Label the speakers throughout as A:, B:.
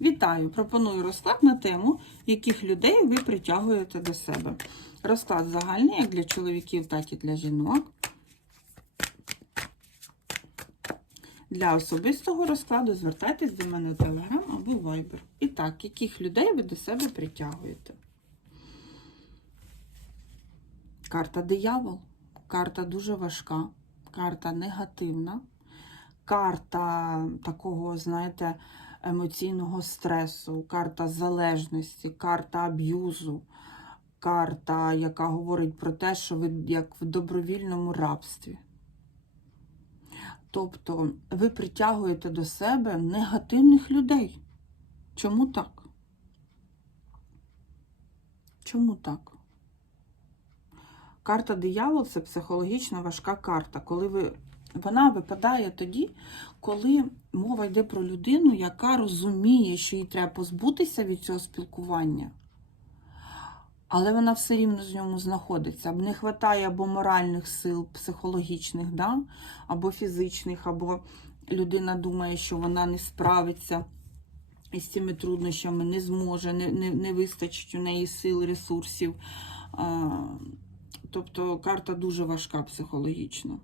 A: Вітаю! Пропоную розклад на тему, яких людей ви притягуєте до себе. Розклад загальний, як для чоловіків, так і для жінок. Для особистого розкладу звертайтесь до мене в Telegram або Viber. І так, яких людей ви до себе притягуєте? Карта диявол. Карта дуже важка, карта негативна, карта такого, знаєте, емоційного стресу, карта залежності, карта аб'юзу, карта, яка говорить про те, що ви як в добровільному рабстві. Тобто ви притягуєте до себе негативних людей. Чому так? Чому так? Карта диявол це психологічно важка карта. Коли ви... Вона випадає тоді, коли мова йде про людину, яка розуміє, що їй треба позбутися від цього спілкування. Але вона все рівно з ньому знаходиться. Не вистачає або моральних сил, психологічних, да? або фізичних, або людина думає, що вона не справиться із цими труднощами, не зможе, не, не, не вистачить у неї сил, ресурсів. Тобто карта дуже важка психологічно.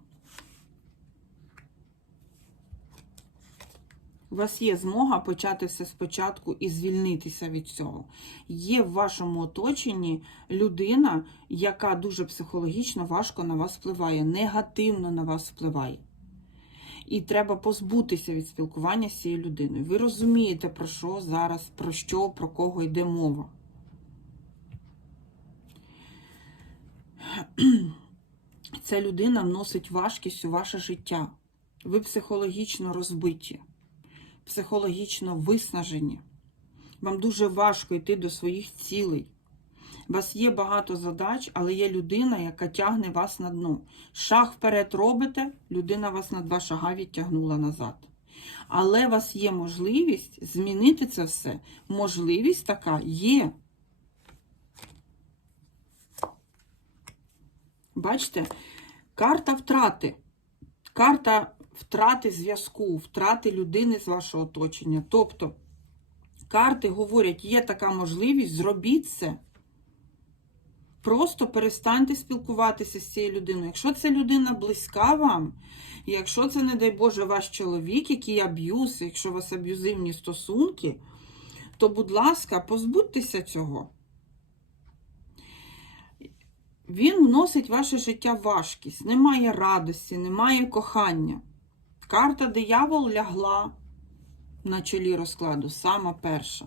A: У вас є змога почати все спочатку і звільнитися від цього. Є в вашому оточенні людина, яка дуже психологічно важко на вас впливає, негативно на вас впливає. І треба позбутися від спілкування з цією людиною. Ви розумієте, про що зараз, про що, про кого йде мова. Ця людина вносить важкість у ваше життя. Ви психологічно розбиті, психологічно виснажені. Вам дуже важко йти до своїх цілей. У вас є багато задач, але є людина, яка тягне вас на дно. Шаг вперед робите, людина вас на два шага відтягнула назад. Але у вас є можливість змінити це все. Можливість така є. Бачите, карта втрати. Карта втрати зв'язку, втрати людини з вашого оточення. Тобто, карти говорять, є така можливість, зробіть це. Просто перестаньте спілкуватися з цією людиною. Якщо це людина близька вам, і якщо це, не дай Боже, ваш чоловік, який аб'юз, якщо у вас аб'юзивні стосунки, то, будь ласка, позбудьтеся цього. Він вносить в ваше життя важкість, немає радості, немає кохання. Карта диявол лягла на чолі розкладу, сама перша.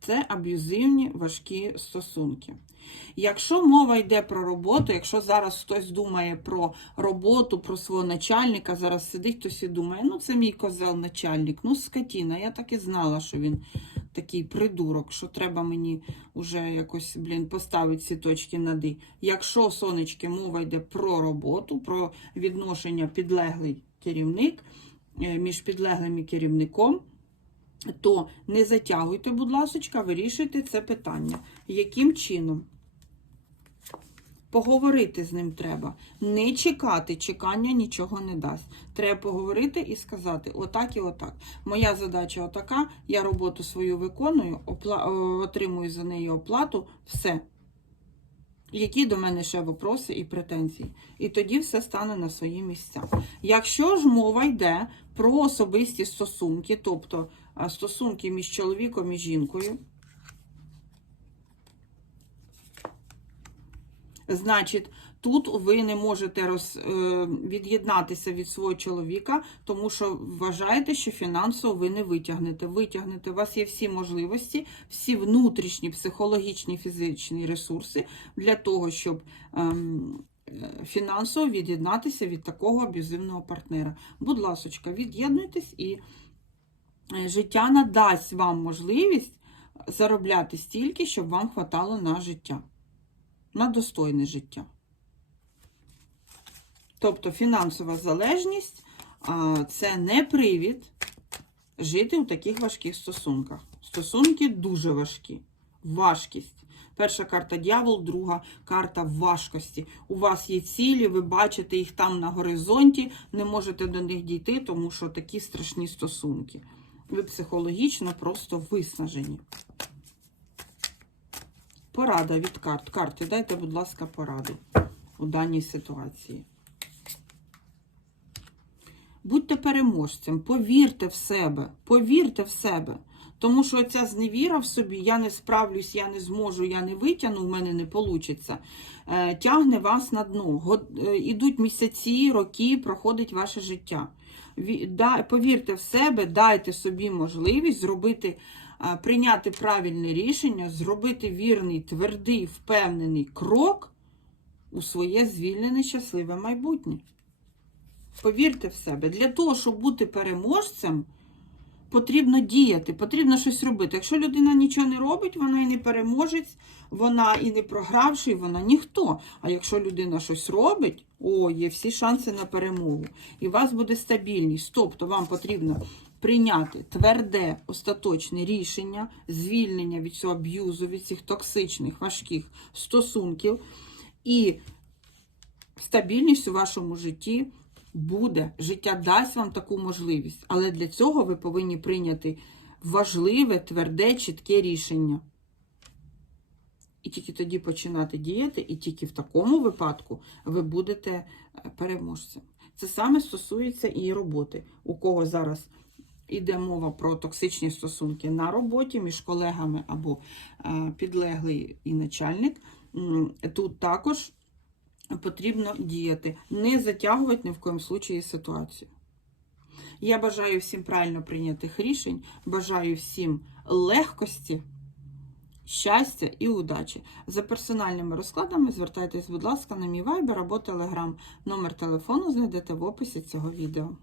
A: Це аб'юзивні важкі стосунки. Якщо мова йде про роботу, якщо зараз хтось думає про роботу, про свого начальника, зараз сидить хтось і думає, ну це мій козел начальник, ну скотіна, я так і знала, що він такий придурок, що треба мені вже якось, блін, поставити ці точки над «і». Якщо, сонечки, мова йде про роботу, про відношення підлеглий керівник е, між підлеглим і керівником, то не затягуйте, будь ласочка, вирішуйте це питання. Яким чином? Поговорити з ним треба. Не чекати, чекання нічого не дасть. Треба поговорити і сказати: отак і отак. Моя задача отака, я роботу свою виконую, опла... отримую за неї оплату, все. Які до мене ще вопроси і претензії? І тоді все стане на свої місця. Якщо ж мова йде про особисті стосунки, тобто стосунки між чоловіком і жінкою, Значить, тут ви не можете роз, е, від'єднатися від свого чоловіка, тому що вважаєте, що фінансово ви не витягнете. Витягнете, у вас є всі можливості, всі внутрішні, психологічні, фізичні ресурси для того, щоб ем, е, фінансово від'єднатися від такого аб'юзивного партнера. Будь ласочка, від'єднуйтесь і е, життя надасть вам можливість заробляти стільки, щоб вам хватало на життя на достойне життя. Тобто фінансова залежність це не привід жити у таких важких стосунках. Стосунки дуже важкі. Важкість. Перша карта дьявол, друга карта важкості. У вас є цілі, ви бачите їх там на горизонті, не можете до них дійти, тому що такі страшні стосунки. Ви психологічно просто виснажені. Порада від карт. Карти, дайте, будь ласка, пораду у даній ситуації. Будьте переможцем, повірте в себе, повірте в себе. Тому що ця зневіра в собі, я не справлюсь, я не зможу, я не витягну, в мене не вийде, тягне вас на дно. Е, Ідуть місяці, роки, проходить ваше життя. Повірте в себе, дайте собі можливість зробити, прийняти правильне рішення, зробити вірний, твердий, впевнений крок у своє звільнене щасливе майбутнє. Повірте в себе, для того, щоб бути переможцем, потрібно діяти, потрібно щось робити. Якщо людина нічого не робить, вона і не переможець, вона і не програвший, вона ніхто. А якщо людина щось робить, о, є всі шанси на перемогу. І у вас буде стабільність. Тобто вам потрібно прийняти тверде, остаточне рішення, звільнення від цього аб'юзу, від цих токсичних, важких стосунків. І стабільність у вашому житті буде. Життя дасть вам таку можливість. Але для цього ви повинні прийняти важливе, тверде, чітке рішення. І тільки тоді починати діяти, і тільки в такому випадку ви будете е, переможцем. Це саме стосується і роботи. У кого зараз йде мова про токсичні стосунки на роботі між колегами або е, підлеглий і начальник, тут також потрібно діяти, не затягувати ні в коєму случаї ситуацію. Я бажаю всім правильно прийнятих рішень, бажаю всім легкості, щастя і удачі. За персональними розкладами звертайтесь, будь ласка, на мій вайбер або телеграм. Номер телефону знайдете в описі цього відео.